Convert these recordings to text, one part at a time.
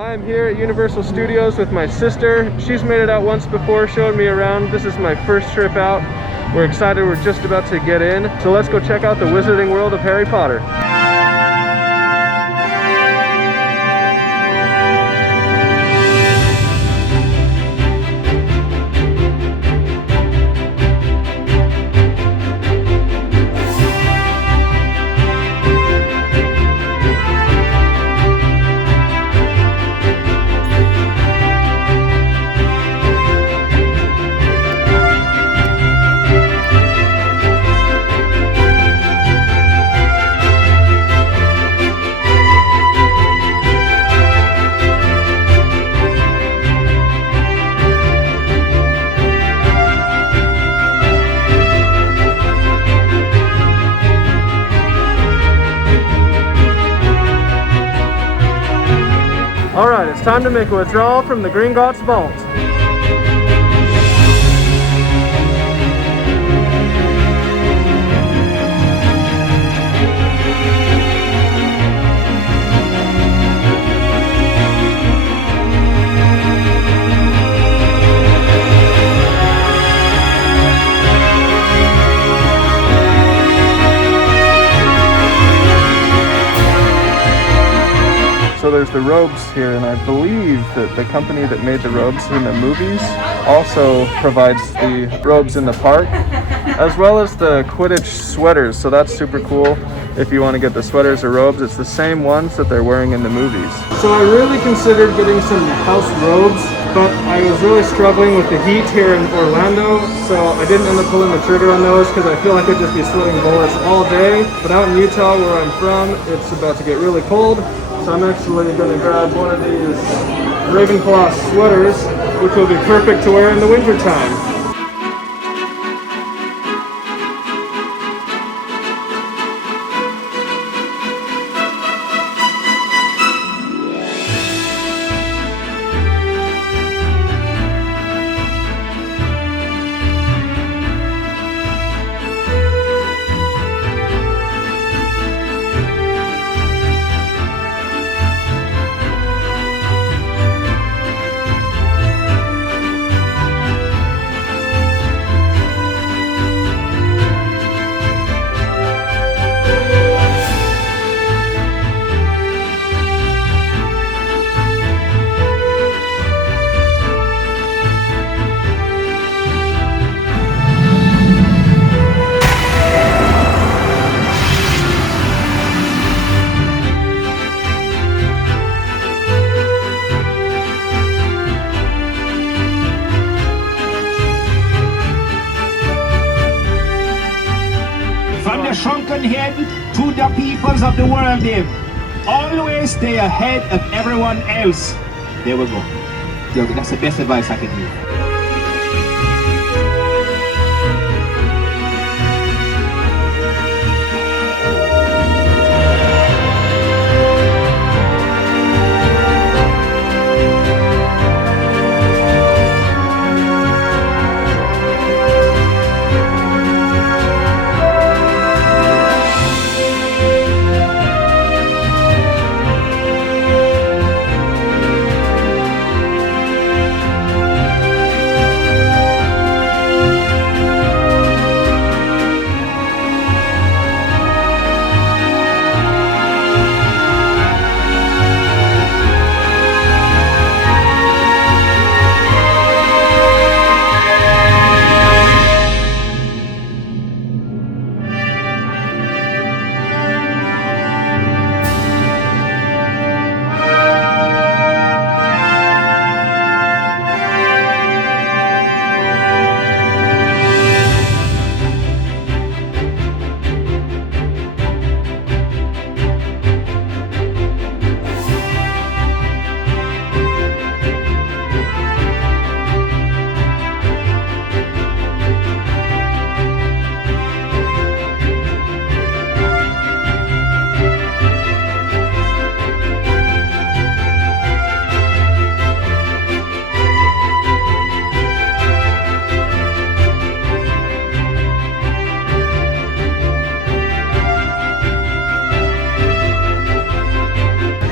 I'm here at Universal Studios with my sister. She's made it out once before, showing me around. This is my first trip out. We're excited, we're just about to get in. So let's go check out the Wizarding World of Harry Potter. Alright, it's time to make a withdrawal from the Gringotts Vault. So there's the robes here, and I believe that the company that made the robes in the movies also provides the robes in the park, as well as the Quidditch sweaters, so that's super cool. If you want to get the sweaters or robes, it's the same ones that they're wearing in the movies. So I really considered getting some house robes, but I was really struggling with the heat here in Orlando, so I didn't end up pulling the trigger on those because I feel like I'd just be sweating bullets all day. But out in Utah, where I'm from, it's about to get really cold. So I'm actually going to grab one of these Ravenclaw sweaters, which will be perfect to wear in the winter time. From the shrunken head to the peoples of the world, Dave. Always stay ahead of everyone else. There we go. That's the best advice I can give.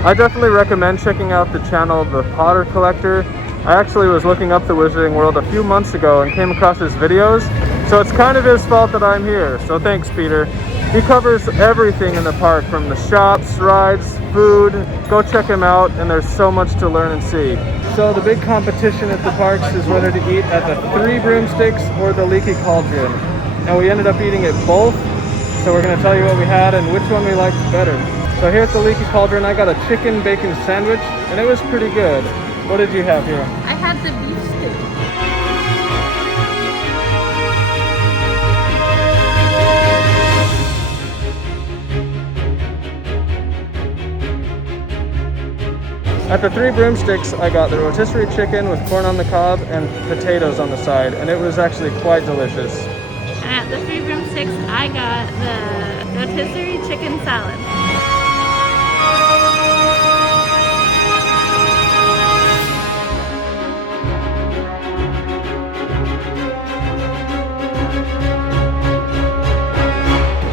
I definitely recommend checking out the channel The Potter Collector. I actually was looking up the Wizarding World a few months ago and came across his videos, so it's kind of his fault that I'm here, so thanks, Peter. He covers everything in the park, from the shops, rides, food. Go check him out, and there's so much to learn and see. So the big competition at the parks is whether to eat at the Three Broomsticks or the Leaky Cauldron. And we ended up eating at both, so we're going to tell you what we had and which one we liked better. So here at the Leaky Cauldron, I got a chicken bacon sandwich, and it was pretty good. What did you have here? I had the beef steak. At the Three Broomsticks, I got the rotisserie chicken with corn on the cob and potatoes on the side, and it was actually quite delicious. At the Three Broomsticks, I got the rotisserie chicken salad.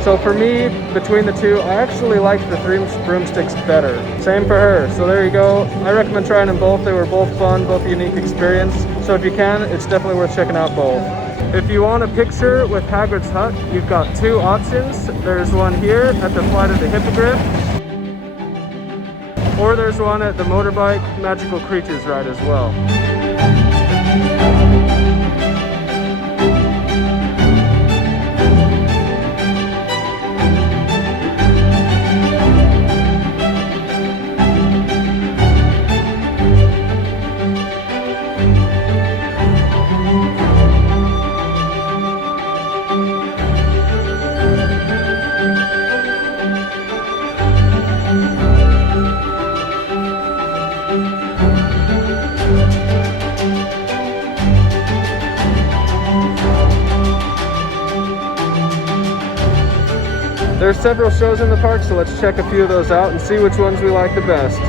So for me, between the two, I actually liked the Three Broomsticks better. Same for her, so there you go. I recommend trying them both. They were both fun, both a unique experience. So if you can, it's definitely worth checking out both. If you want a picture with Hagrid's hut, you've got two options. There's one here at the Flight of the Hippogriff, or there's one at the Motorbike Magical Creatures ride as well. There's several shows in the park, so let's check a few of those out and see which ones we like the best.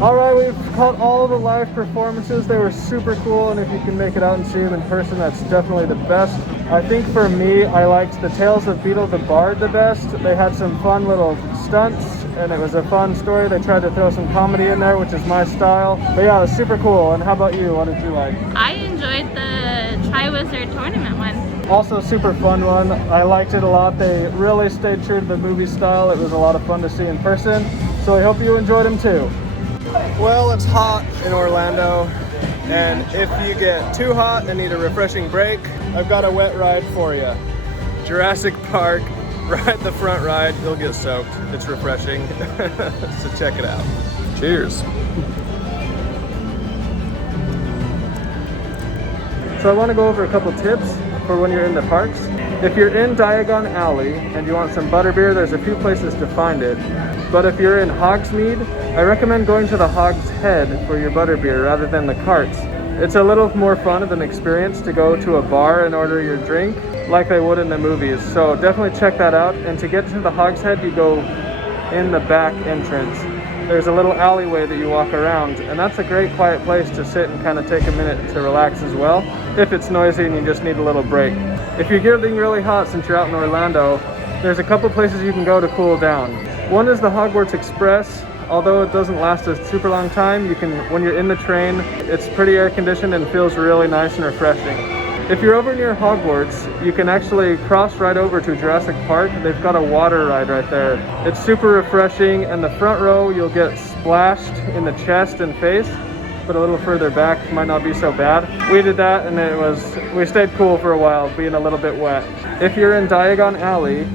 Alright, we've caught all the live performances. They were super cool, and if you can make it out and see them in person, that's definitely the best. I think for me, I liked the Tales of Beetle the Bard the best. They had some fun little stunts, and it was a fun story. They tried to throw some comedy in there, which is my style. But yeah, it was super cool. And how about you? What did you like? I enjoyed the Triwizard Tournament one. Also super fun one. I liked it a lot. They really stayed true to the movie style. It was a lot of fun to see in person. So I hope you enjoyed them too. Well, it's hot in Orlando, and if you get too hot and need a refreshing break, I've got a wet ride for you. Jurassic Park, right the front ride, you'll get soaked. It's refreshing, so check it out. Cheers. So I want to go over a couple tips for when you're in the parks. If you're in Diagon Alley and you want some butterbeer, there's a few places to find it. But if you're in Hogsmeade, I recommend going to the Hog's Head for your butterbeer rather than the carts. It's a little more fun of an experience to go to a bar and order your drink like they would in the movies. So definitely check that out. And to get to the Hog's Head, you go in the back entrance. There's a little alleyway that you walk around, and that's a great quiet place to sit and kind of take a minute to relax as well, if it's noisy and you just need a little break. If you're getting really hot since you're out in Orlando, there's a couple places you can go to cool down. One is the Hogwarts Express. Although it doesn't last a super long time, you can, when you're in the train, it's pretty air conditioned and feels really nice and refreshing. If you're over near Hogwarts, you can actually cross right over to Jurassic Park. They've got a water ride right there. It's super refreshing, and the front row you'll get splashed in the chest and face, but a little further back might not be so bad. We did that, and we stayed cool for a while, being a little bit wet. If you're in Diagon Alley,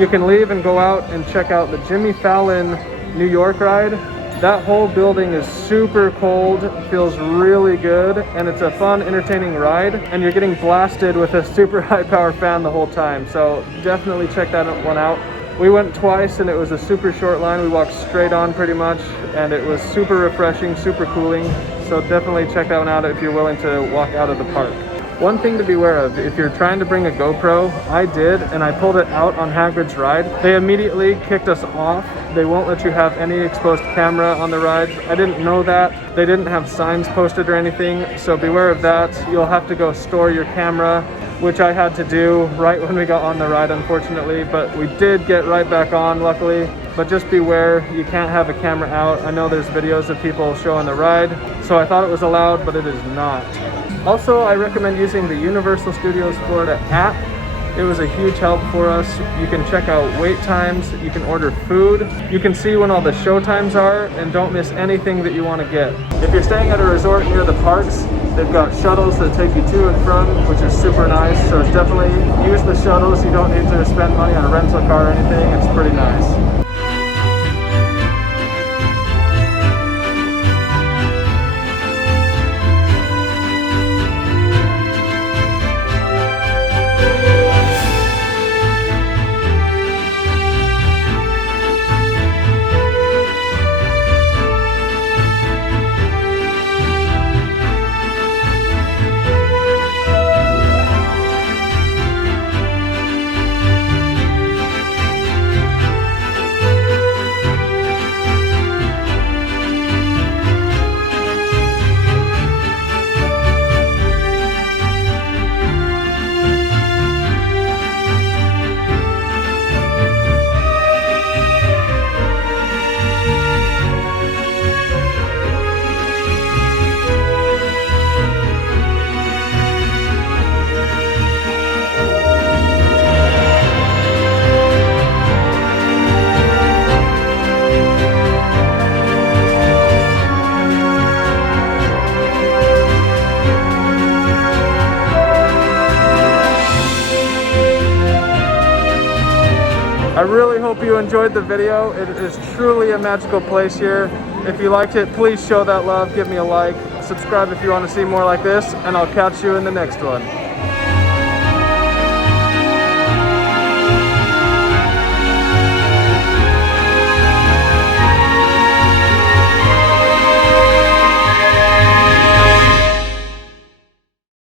you can leave and go out and check out the Jimmy Fallon New York ride. That whole building is super cold, feels really good, and it's a fun, entertaining ride, and you're getting blasted with a super high power fan the whole time. So definitely check that one out. We went twice, and it was a super short line. We walked straight on pretty much, and it was super refreshing, super cooling. So definitely check that one out if you're willing to walk out of the park. One thing to be aware of, if you're trying to bring a GoPro, I did, and I pulled it out on Hagrid's ride. They immediately kicked us off. They won't let you have any exposed camera on the rides. I didn't know that. They didn't have signs posted or anything, so beware of that. You'll have to go store your camera, which I had to do right when we got on the ride, unfortunately, but we did get right back on, luckily. But just beware, you can't have a camera out. I know there's videos of people showing the ride, so I thought it was allowed, but it is not. Also, I recommend using the Universal Studios Florida app. It was a huge help for us. You can check out wait times, you can order food, you can see when all the show times are, and don't miss anything that you want to get. If you're staying at a resort near the parks, they've got shuttles that take you to and from, which is super nice. So definitely use the shuttles. You don't need to spend money on a rental car or anything. It's pretty nice. I really hope you enjoyed the video. It is truly a magical place here. If you liked it, please show that love, give me a like, subscribe if you want to see more like this, and I'll catch you in the next one.